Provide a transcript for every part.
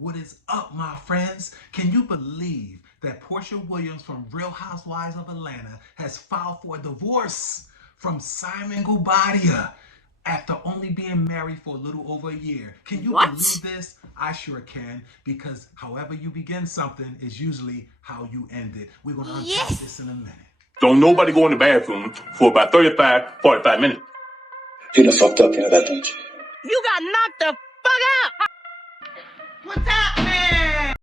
What is up, my friends? Can you believe that Porsha Williams from Real Housewives of Atlanta has filed for a divorce from Simon Goubadia after only being married for a little over a year? Can you believe What? this? I sure can, because however you begin something is usually how you end it. We're going to unpack Yes. this in a minute. Don't nobody go in the bathroom for about 45 minutes. You done fucked up, you know that, don't you? You got knocked the fuck out. What's happening?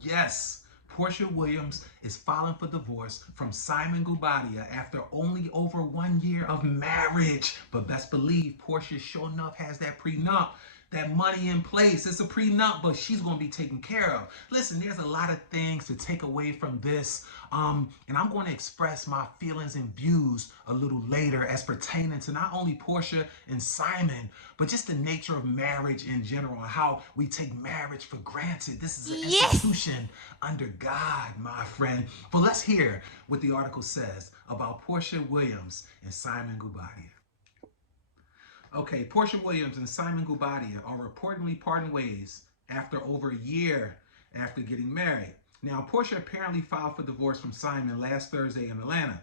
Yes, Porsha Williams is filing for divorce from Simon Guodia after only over 1 year of marriage. But best believe Porsha sure enough has that prenup, that money in place. It's a prenup, but she's going to be taken care of. Listen, there's a lot of things to take away from this. And I'm going to express my feelings and views a little later as pertaining to not only Porsha and Simon, but just the nature of marriage in general and how we take marriage for granted. This is an institution under God, my friend. But let's hear what the article says about Porsha Williams and Simon Guodia. Okay, Porsha Williams and Simon Guodia are reportedly parting ways after over a year after getting married. Now, Porsha apparently filed for divorce from Simon last Thursday in Atlanta.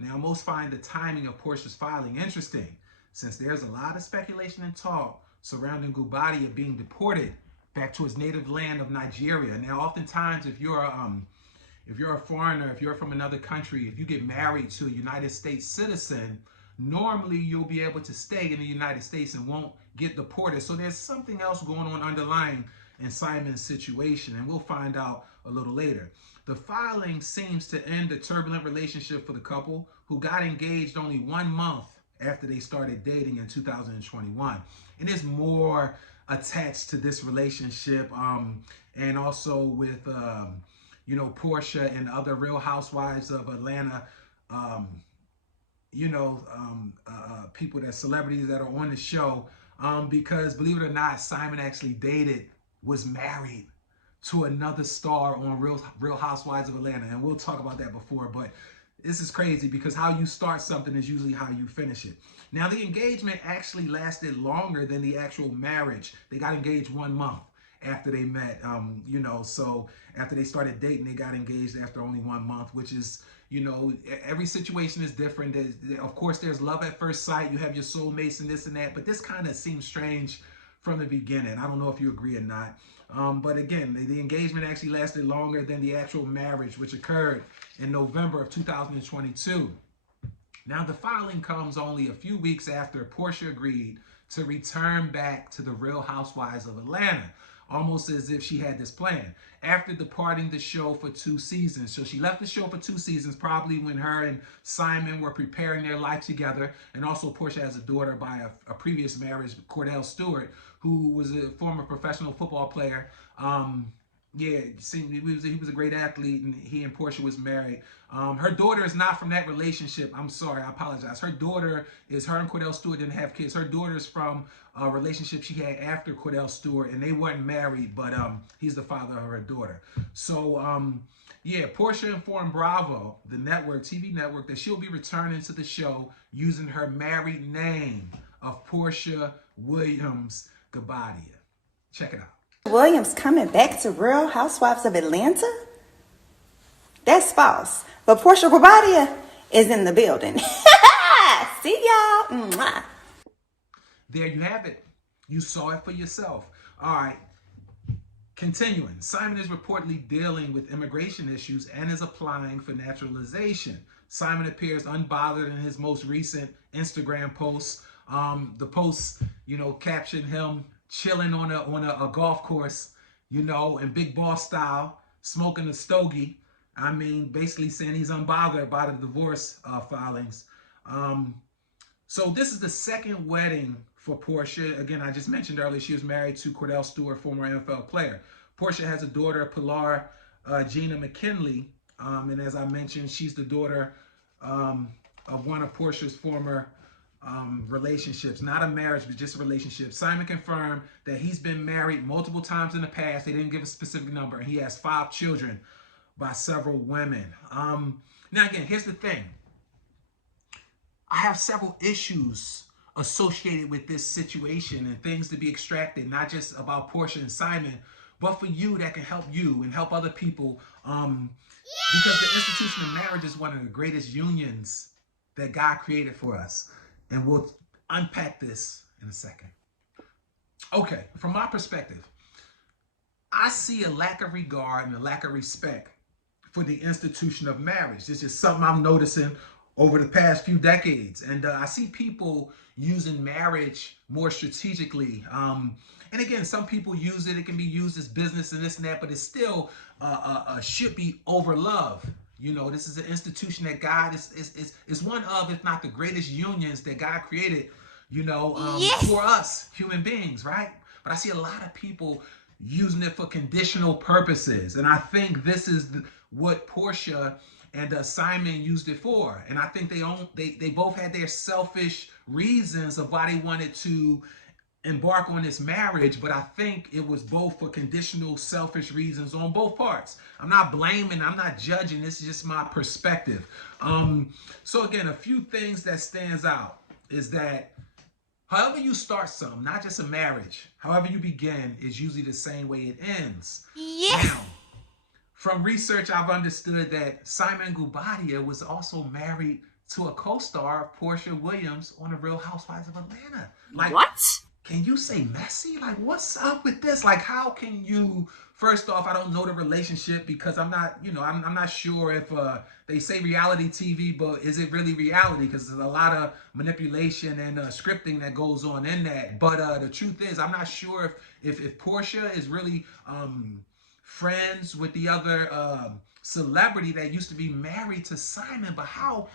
Now, most find the timing of Porsha's filing interesting, since there's a lot of speculation and talk surrounding Goubadia being deported back to his native land of Nigeria. Now, oftentimes, if you're a foreigner, if you're from another country, if you get married to a United States citizen, normally you'll be able to stay in the United States and won't get deported. So there's something else going on underlying in Simon's situation, and we'll find out a little later. The filing seems to end a turbulent relationship for the couple, who got engaged only 1 month after they started dating in 2021. And there's more attached to this relationship, and also with Porsha and other Real Housewives of Atlanta, people that celebrities that are on the show, because believe it or not, Simon actually was married to another star on Real Housewives of Atlanta, and we'll talk about that before. But this is crazy because how you start something is usually how you finish it. Now, the engagement actually lasted longer than the actual marriage. They got engaged 1 month after they met, so after they started dating, they got engaged after only 1 month, which is, every situation is different. Of course, there's love at first sight. You have your soulmates and this and that, but this kind of seems strange from the beginning. I don't know if you agree or not. But again, the engagement actually lasted longer than the actual marriage, which occurred in November of 2022. Now, the filing comes only a few weeks after Porsha agreed to return back to the Real Housewives of Atlanta, almost as if she had this plan, after departing the show for 2 seasons. So she left the show for 2 seasons, probably when her and Simon were preparing their life together. And also Porsha has a daughter by a previous marriage, Kordell Stewart, who was a former professional football player. He was a great athlete, and he and Porsha was married. Her daughter is not from that relationship. I'm sorry, I apologize. Her and Kordell Stewart didn't have kids. Her daughter is from a relationship she had after Kordell Stewart, and they weren't married, but he's the father of her daughter. So, Porsha informed Bravo, the TV network, that she'll be returning to the show using her married name of Porsha Williams Goubadia. Check it out. Williams coming back to Real Housewives of Atlanta? That's false. But Porsha Goubadia is in the building. See y'all. Mwah. There you have it. You saw it for yourself. All right. Continuing, Simon is reportedly dealing with immigration issues and is applying for naturalization. Simon appears unbothered in his most recent Instagram posts. The posts, captioned him chilling on a golf course, in big boss style, smoking a stogie. I mean, basically saying he's unbothered about the divorce filings. So this is the second wedding for Porsha. Again, I just mentioned earlier, she was married to Kordell Stewart, former NFL player. Porsha has a daughter, Pilar Gina McKinley. And as I mentioned, she's the daughter of one of Porsha's former relationships, not a marriage, but just a relationship. Simon confirmed that he's been married multiple times in the past. They didn't give a specific number. And he has 5 children by several women. Now, again, here's the thing. I have several issues associated with this situation and things to be extracted, not just about Porsha and Simon, but for you that can help you and help other people. Because the institution of marriage is one of the greatest unions that God created for us. And we'll unpack this in a second. Okay, from my perspective, I see a lack of regard and a lack of respect for the institution of marriage. This is something I'm noticing over the past few decades. And I see people using marriage more strategically. And again, some people use it. It can be used as business and this and that, but it still should be over love. You know, this is an institution that God is one of, if not the greatest unions that God created, you know, for us human beings, right? But I see a lot of people using it for conditional purposes. And I think this is what Porsha and Simon used it for. And I think they both had their selfish reasons of why they wanted to embark on this marriage, but I think it was both for conditional, selfish reasons on both parts. I'm not blaming, I'm not judging, this is just my perspective. So again, a few things that stands out is that however you start something, not just a marriage, however you begin is usually the same way it ends. Yes. Now, from research, I've understood that Simon Goubadia was also married to a co-star of Porsha Williams on The Real Housewives of Atlanta. Like, what? Can you say messy? Like, what's up with this? Like, how can you, first off, I don't know the relationship because I'm not, you know, I'm not sure if they say reality TV, but is it really reality? Because there's a lot of manipulation and scripting that goes on in that. But the truth is, I'm not sure if Porsha is really friends with the other celebrity that used to be married to Simon. But how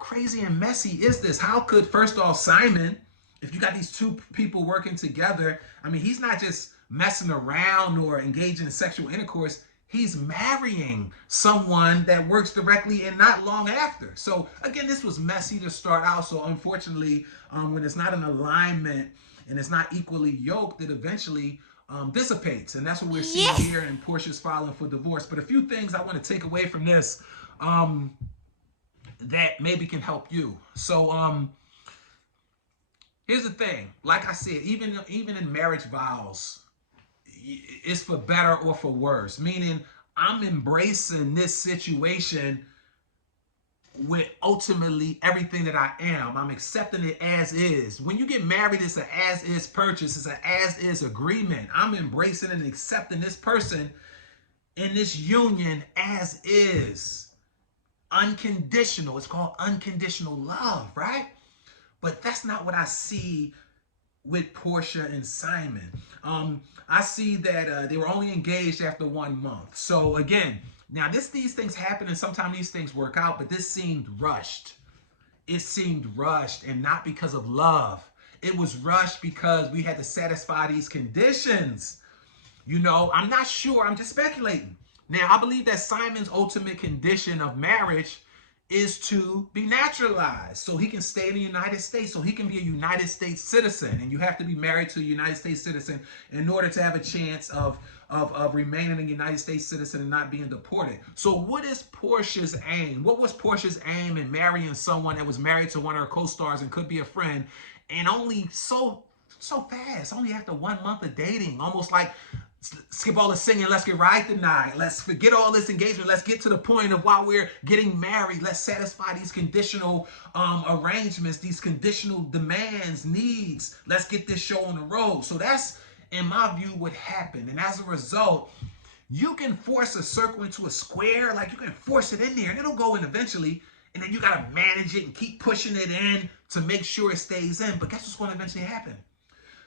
crazy and messy is this? How could, first off, Simon, if you got these two people working together, I mean, he's not just messing around or engaging in sexual intercourse. He's marrying someone that works directly and not long after. So again, this was messy to start out. So unfortunately, when it's not an alignment and it's not equally yoked, it eventually dissipates. And that's what we're seeing here, and Porsha's filing for divorce. But a few things I want to take away from this that maybe can help you. So here's the thing. Like I said, even in marriage vows, it's for better or for worse. Meaning, I'm embracing this situation with ultimately everything that I am. I'm accepting it as is. When you get married, it's an as-is purchase. It's an as-is agreement. I'm embracing and accepting this person in this union as is. Unconditional. It's called unconditional love, right? But that's not what I see with Porsha and Simon. I see that they were only engaged after 1 month. So again, now these things happen and sometimes these things work out, but this seemed rushed. It seemed rushed, and not because of love. It was rushed because we had to satisfy these conditions. You know, I'm not sure, I'm just speculating. Now, I believe that Simon's ultimate condition of marriage is to be naturalized so he can stay in the United States, so he can be a United States citizen. And you have to be married to a United States citizen in order to have a chance of remaining a United States citizen and not being deported. So what is Porsha's aim? What was Porsha's aim in marrying someone that was married to one of her co-stars and could be a friend, and only so fast, only after 1 month of dating, almost like, skip all the singing, let's get right tonight. Let's forget all this engagement. Let's get to the point of why we're getting married. Let's satisfy these conditional arrangements, these conditional demands, needs. Let's get this show on the road. So that's, in my view, what happened. And as a result, you can force a circle into a square. Like, you can force it in there and it'll go in eventually. And then you got to manage it and keep pushing it in to make sure it stays in. But guess what's going to eventually happen?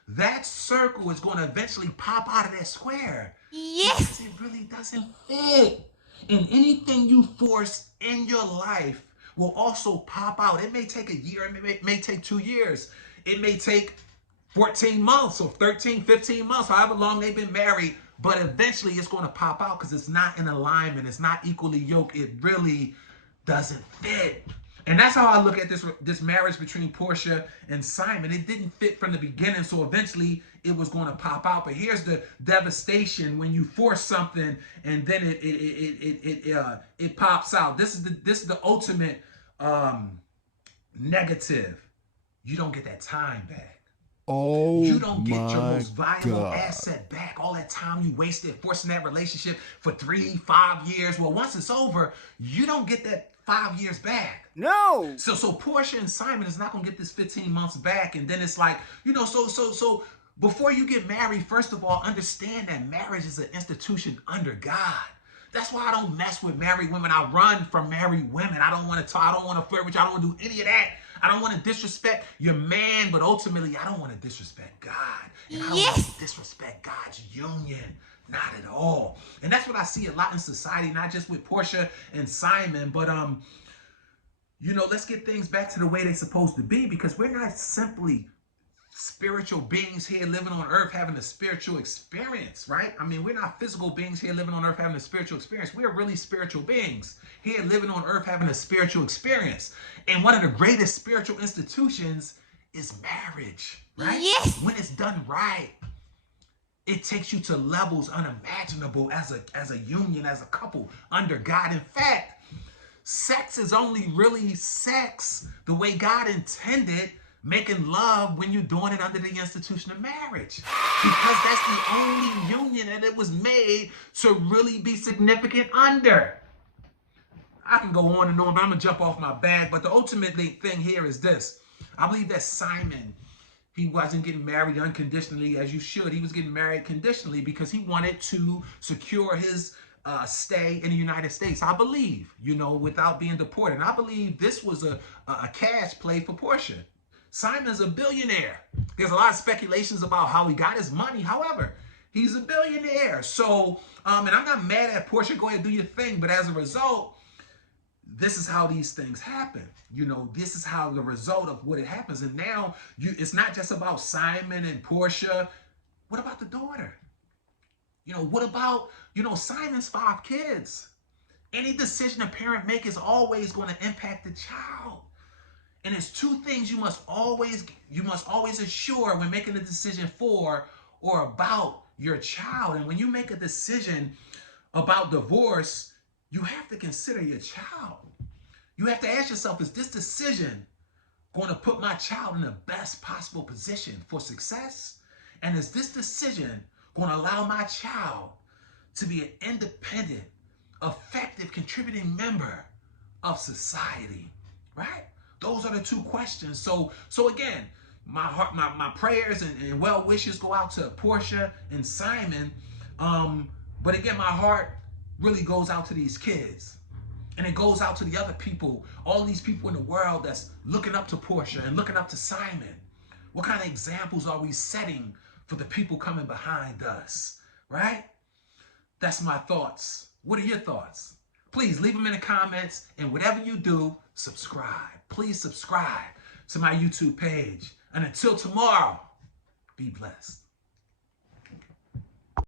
That circle is going to eventually pop out of that square. Yes. Because it really doesn't fit. And anything you force in your life will also pop out. It may take a year. It may take 2 years. It may take 14 months or 13, 15 months, however long they've been married. But eventually it's going to pop out because it's not in alignment. It's not equally yoked. It really doesn't fit. And that's how I look at this marriage between Porsha and Simon. It didn't fit from the beginning, so eventually it was going to pop out. But here's the devastation when you force something and then it pops out. This is the ultimate negative you don't get that time back. Oh, you don't get your my most valuable God. asset back. All that time you wasted forcing that relationship for 3-5 years. Well, once it's over, you don't get that 5 years back. No. So Porsha and Simon is not gonna get this 15 months back. And then it's like, you know, so before you get married, first of all, understand that marriage is an institution under God. That's why I don't mess with married women. I run from married women. I don't want to talk. I don't want to flirt with you. I don't want to do any of that. I don't want to disrespect your man, but ultimately, I don't want to disrespect God. And I don't want to disrespect God's union. Not at all. And that's what I see a lot in society, not just with Porsha and Simon, but you know, let's get things back to the way they're supposed to be, because we're not simply spiritual beings here living on earth having a spiritual experience, right? I mean, we're not physical beings here living on earth having a spiritual experience. We're really spiritual beings here living on earth having a spiritual experience. And one of the greatest spiritual institutions is marriage, right? Yes. When it's done right, it takes you to levels unimaginable as a union, as a couple under God. In fact, sex is only really sex the way God intended, making love, when you're doing it under the institution of marriage. Because that's the only union that it was made to really be significant under. I can go on and on, but I'm going to jump off my bag. But the ultimate thing here is this. I believe that Simon, he wasn't getting married unconditionally as you should. He was getting married conditionally because he wanted to secure his stay in the United States, I believe, you know, without being deported. And I believe this was a cash play for Porsha. Simon's a billionaire. There's a lot of speculations about how he got his money. However, he's a billionaire. So, and I'm not mad at Porsha. Go ahead, do your thing. But as a result, this is how these things happen. You know, this is how the result of what it happens. And now it's not just about Simon and Porsha. What about the daughter? You know, what about, you know, Simon's 5 kids? Any decision a parent makes is always going to impact the child. And there's 2 things you must always assure when making a decision for or about your child. And when you make a decision about divorce, you have to consider your child. You have to ask yourself, is this decision going to put my child in the best possible position for success? And is this decision going to allow my child to be an independent, effective, contributing member of society, right? Those are the 2 questions. So again, my heart, my prayers and well wishes go out to Porsha and Simon. But again, my heart really goes out to these kids. And it goes out to the other people, all these people in the world that's looking up to Porsha and looking up to Simon. What kind of examples are we setting for the people coming behind us, right? That's my thoughts. What are your thoughts? Please leave them in the comments, and whatever you do, subscribe. Please subscribe to my YouTube page. And until tomorrow, be blessed.